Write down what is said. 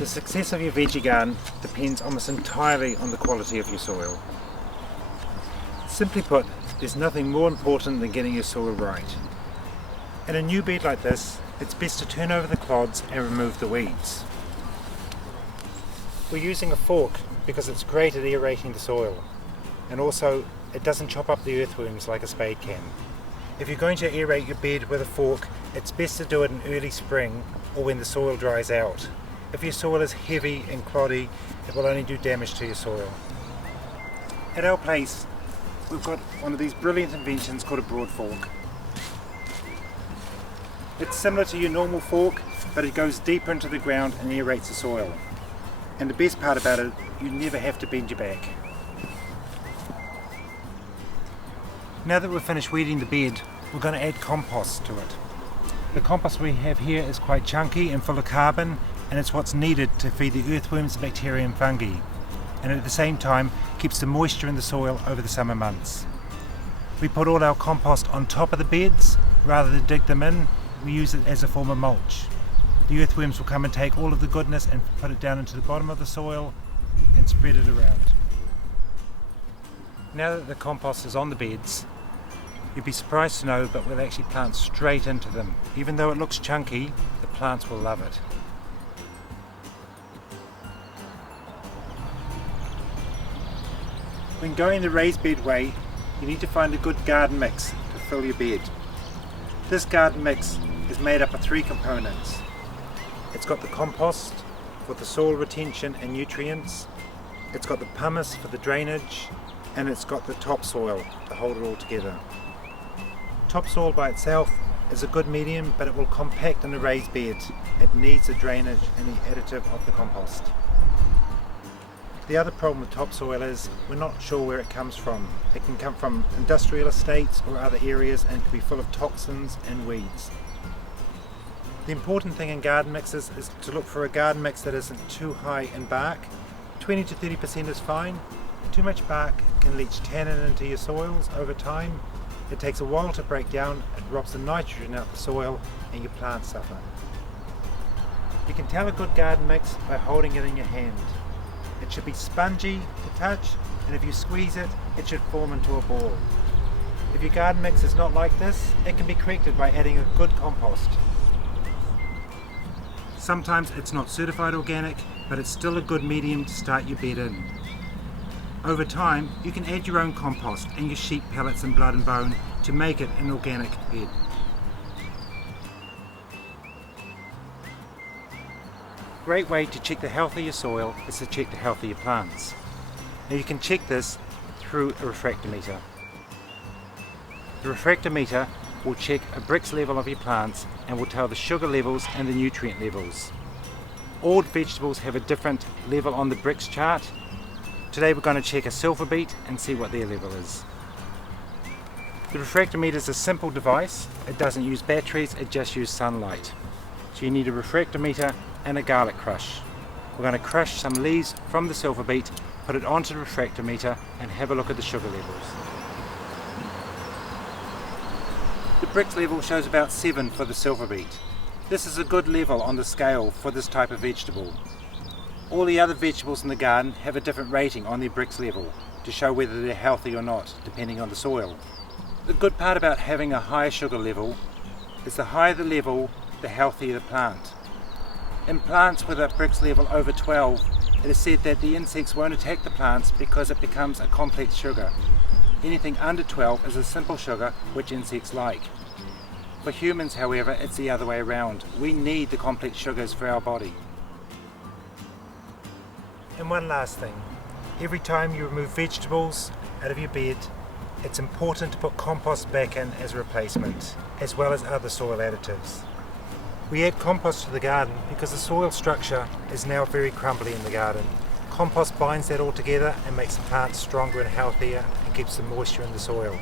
The success of your veggie garden depends almost entirely on the quality of your soil. Simply put, there's nothing more important than getting your soil right. In a new bed like this, it's best to turn over the clods and remove the weeds. We're using a fork because it's great at aerating the soil, and also it doesn't chop up the earthworms like a spade can. If you're going to aerate your bed with a fork, it's best to do it in early spring or when the soil dries out. If your soil is heavy and cloddy, it will only do damage to your soil. At our place, we've got one of these brilliant inventions called a broad fork. It's similar to your normal fork, but it goes deeper into the ground and aerates the soil. And the best part about it, you never have to bend your back. Now that we've finished weeding the bed, we're going to add compost to it. The compost we have here is quite chunky and full of carbon, and it's what's needed to feed the earthworms, bacteria and fungi, and at the same time keeps the moisture in the soil over the summer months. We put all our compost on top of the beds rather than dig them in. We use it as a form of mulch. The earthworms will come and take all of the goodness and put it down into the bottom of the soil and spread it around. Now that the compost is on the beds, you'd be surprised to know but we'll actually plant straight into them. Even though it looks chunky, the plants will love it. When going the raised bed way, you need to find a good garden mix to fill your bed. This garden mix is made up of 3 components. It's got the compost for the soil retention and nutrients, it's got the pumice for the drainage, and it's got the topsoil to hold it all together. Topsoil by itself is a good medium, but it will compact in a raised bed. It needs the drainage and the additive of the compost. The other problem with topsoil is we're not sure where it comes from. It can come from industrial estates or other areas and can be full of toxins and weeds. The important thing in garden mixes is to look for a garden mix that isn't too high in bark. 20 to 30% is fine. Too much bark can leach tannin into your soils over time. It takes a while to break down, it robs the nitrogen out of the soil and your plants suffer. You can tell a good garden mix by holding it in your hand. It should be spongy to touch, and if you squeeze it, it should form into a ball. If your garden mix is not like this, it can be corrected by adding a good compost. Sometimes it's not certified organic, but it's still a good medium to start your bed in. Over time, you can add your own compost and your sheep pellets and blood and bone to make it an organic bed. A great way to check the health of your soil is to check the health of your plants. Now you can check this through a refractometer. The refractometer will check a Brix level of your plants and will tell the sugar levels and the nutrient levels. All vegetables have a different level on the Brix chart. Today we're going to check a sulfur beet and see what their level is. The refractometer is a simple device. It doesn't use batteries, it just uses sunlight. So you need a refractometer and a garlic crush. We're going to crush some leaves from the sulfur beet, put it onto the refractometer and have a look at the sugar levels. The Brix level shows about 7 for the sulfur beet. This is a good level on the scale for this type of vegetable. All the other vegetables in the garden have a different rating on their Brix level to show whether they're healthy or not, depending on the soil. The good part about having a higher sugar level is the higher the level, the healthier the plant. In plants with a Brix level over 12, it is said that the insects won't attack the plants because it becomes a complex sugar. Anything under 12 is a simple sugar which insects like. For humans, however, it's the other way around. We need the complex sugars for our body. And one last thing, every time you remove vegetables out of your bed, it's important to put compost back in as a replacement, as well as other soil additives. We add compost to the garden because the soil structure is now very crumbly in the garden. Compost binds that all together and makes the plants stronger and healthier and keeps the moisture in the soil.